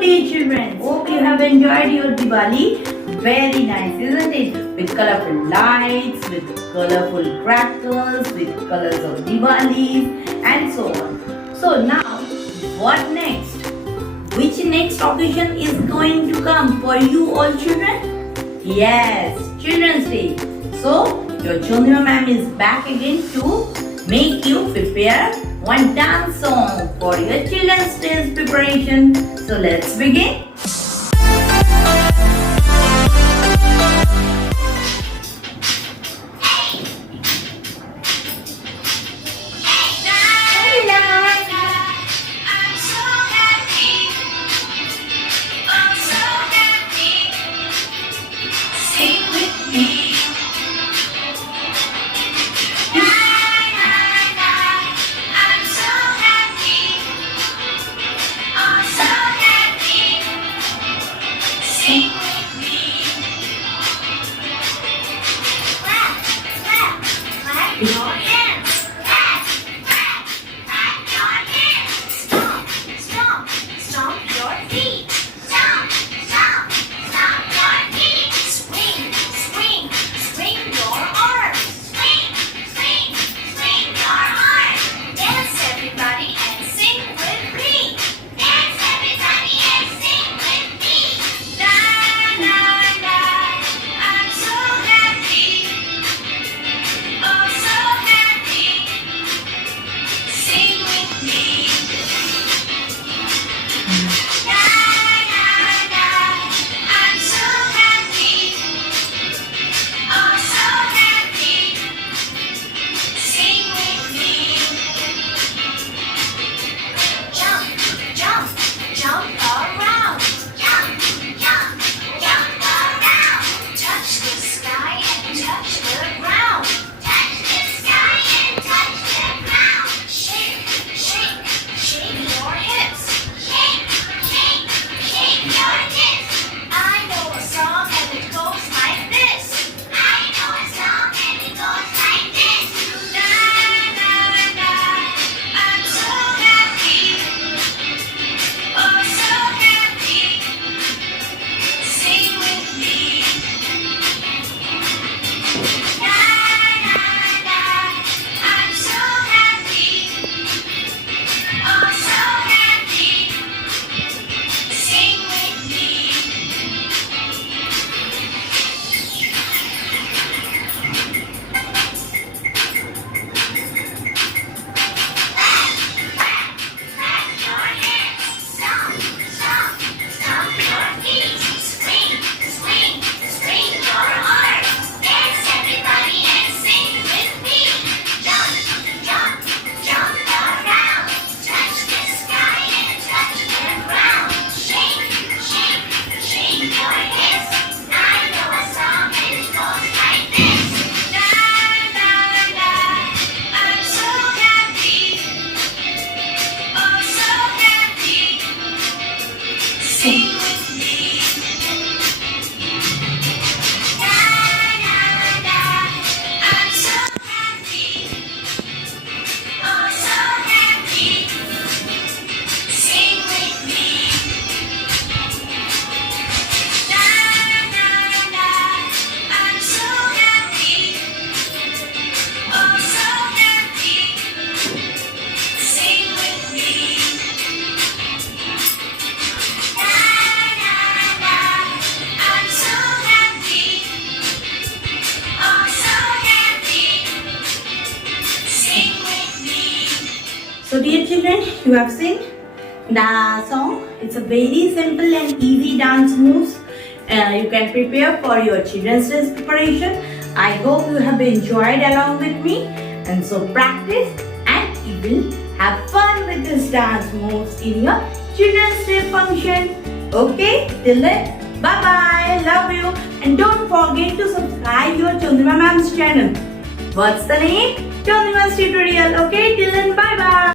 dear children, hope you have enjoyed your Diwali. Very nice, isn't it? With colorful lights, with colorful crackers, with colors of Diwali and so on. So now, what next? Which next occasion is going to come for you all children? Yes, Children's Day. So, your Chandrima ma'am is back again to make you prepare one dance song for your Children's Day preparation. So, let's begin. So dear children, you have seen the song. It's a very simple and easy dance moves. You can prepare for your Children's Day preparation. I hope you have enjoyed along with me. And so practice and you will have fun with this dance moves in your Children's Day function. Okay, till then, bye bye, love you. And don't forget to subscribe your Chandrima ma'am's channel. What's the name? Chandrima's tutorial. Okay, till then, bye bye.